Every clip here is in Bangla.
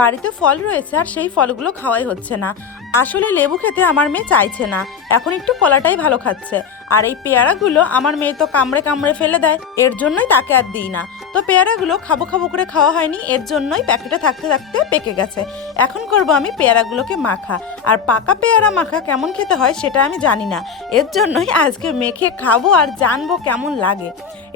বাড়িতে ফল রয়েছে আর সেই ফলগুলো খাওয়াই হচ্ছে না। আসলে লেবু খেতে আমার মেয়ে চাইছে না, এখন একটু কলাটাই ভালো খাচ্ছে। আর এই পেয়ারাগুলো আমার মেয়ে তো কামড়ে কামড়ে ফেলে দেয়, এর জন্যই তাকে আর দিই না। তো পেয়ারাগুলো খাবো খাবো করে খাওয়া হয়নি, এর জন্যই প্যাকেটে থাকতে থাকতে পেকে গেছে। এখন করব আমি পেয়ারাগুলোকে মাখা। আর পাকা পেয়ারা মাখা কেমন খেতে হয় সেটা আমি জানি না, এর জন্যই আজকে মেখে খাবো আর জানবো কেমন লাগে।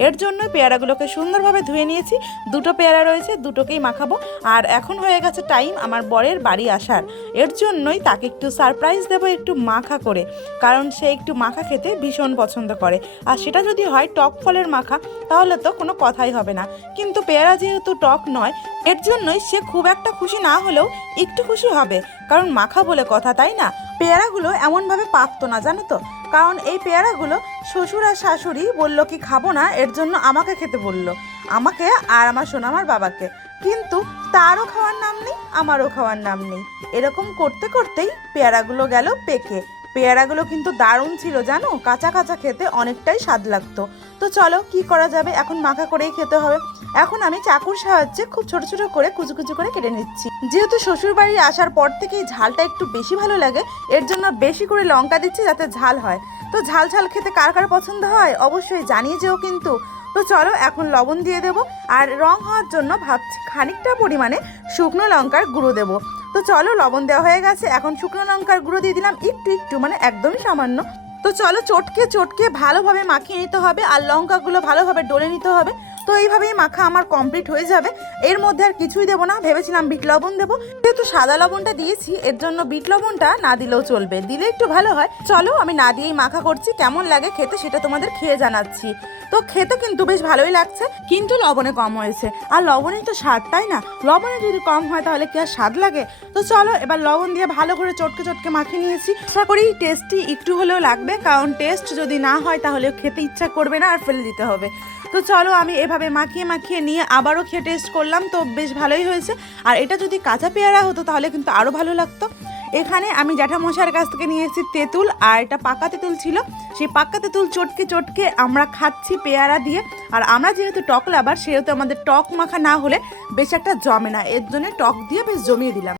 এর জন্যই পেয়ারাগুলোকে সুন্দরভাবে ধুয়ে নিয়েছি। দুটো পেয়ারা রয়েছে, দুটোকেই মাখাবো। আর এখন হয়ে গেছে টাইম আমার বরের বাড়ি আসার, এর জন্যই তাকে একটু সারপ্রাইজ দেবো একটু মাখা করে, কারণ সে একটু মাখা খেতে ভীষণ পছন্দ করে। আর সেটা যদি হয় টক ফলের মাখা তাহলে তো কোনো কথাই হবে না, কিন্তু পেয়ারা যেহেতু টক নয়, এর জন্যই সে খুব একটা খুশি না হলেও একটু খুশি হবে, কারণ মাখা বলে কথা, তাই না? পেয়ারাগুলো এমনভাবে পাকতো না জানো তো, কারণ এই পেয়ারাগুলো শ্বশুর আর শাশুড়ি বললো কি খাবো না, এর জন্য আমাকে খেতে বললো, আমাকে আর আমার সোনামার বাবাকে। কিন্তু তারও খাওয়ার নাম নেই, আমারও খাওয়ার নাম নেই। এরকম করতে করতেই পেয়ারাগুলো গেল পেকে। পেয়ারাগুলো কিন্তু দারুণ ছিল জানো, কাঁচা কাঁচা খেতে অনেকটাই স্বাদ লাগতো। তো চলো কি করা যাবে, এখন মাখা করেই খেতে হবে। এখন আমি চাকুর সাহায্যে খুব ছোট ছোট করে কুচু কুচু করে কেটে নিচ্ছি। যেহেতু শ্বশুর বাড়ি আসার পর থেকেই ঝালটা একটু বেশি ভালো লাগে, এর জন্য বেশি করে লঙ্কা দিচ্ছি যাতে ঝাল হয়। তো ঝাল ঝাল খেতে কার কার পছন্দ হয় অবশ্যই জানিয়ে যেও কিন্তু। তো চলো এখন লবণ দিয়ে দেবো, আর রং হওয়ার জন্য ভাবছি খানিকটা পরিমাণে শুকনো লঙ্কার গুঁড়ো দেবো। তো চলো লবণ দেওয়া হয়ে গেছে, এখন শুকনো লঙ্কার গুঁড়ো দিয়ে দিলাম একটু একটু, মানে একদমই সামান্য। তো চলো চটকে চটকে ভালোভাবে মাখিয়ে নিতে হবে, আর লঙ্কাগুলো ভালোভাবে ডলে নিতে হবে। তো এইভাবেই মাখা আমার কমপ্লিট হয়ে যাবে। এর মধ্যে আর কিছুই দেবো না, ভেবেছিলাম বিট লবণ দেবো, যেহেতু সাদা লবণটা দিয়েছি এর জন্য বিট লবণটা না দিলেও চলবে, দিলে একটু ভালো হয়। চলো আমি না দিয়েই মাখা করছি, কেমন লাগে খেতে সেটা তোমাদের খেয়ে জানাচ্ছি। তো খেতে কিন্তু বেশ ভালোই লাগছে, কিন্তু লবণে কম হয়েছে, আর লবণেই তো স্বাদ, তাই না? লবণে যদি কম হয় তাহলে কি আর স্বাদ লাগে? তো চলো এবার লবণ দিয়ে ভালো করে চটকে চটকে মাখিয়ে নিয়েছি। আশা করি টেস্টি একটু হলেও লাগবে, কারণ টেস্ট যদি না হয় তাহলে খেতে ইচ্ছা করবে না আর ফেলে দিতে হবে। তো চলো আমি এভাবে মাখিয়ে মাখিয়ে নিয়ে আবারও খেয়ে টেস্ট করলাম, তো বেশ ভালোই হয়েছে। আর এটা যদি কাঁচা পেয়ারা হতো তাহলে কিন্তু আরও ভালো লাগতো। এখানে আমি জ্যাঠামশাইয়ের কাছ থেকে নিয়ে এসেছি তেঁতুল, আর এটা পাকা তেঁতুল ছিল, সেই পাকা তেঁতুল চটকে চটকে আমরা খাচ্ছি পেয়ারা দিয়ে। আর আমরা যেহেতু টক লাভার সেহেতু আমাদের টক মাখা না হলে বেশ একটা জমে না, এর জন্য টক দিয়ে বেশ জমিয়ে দিলাম।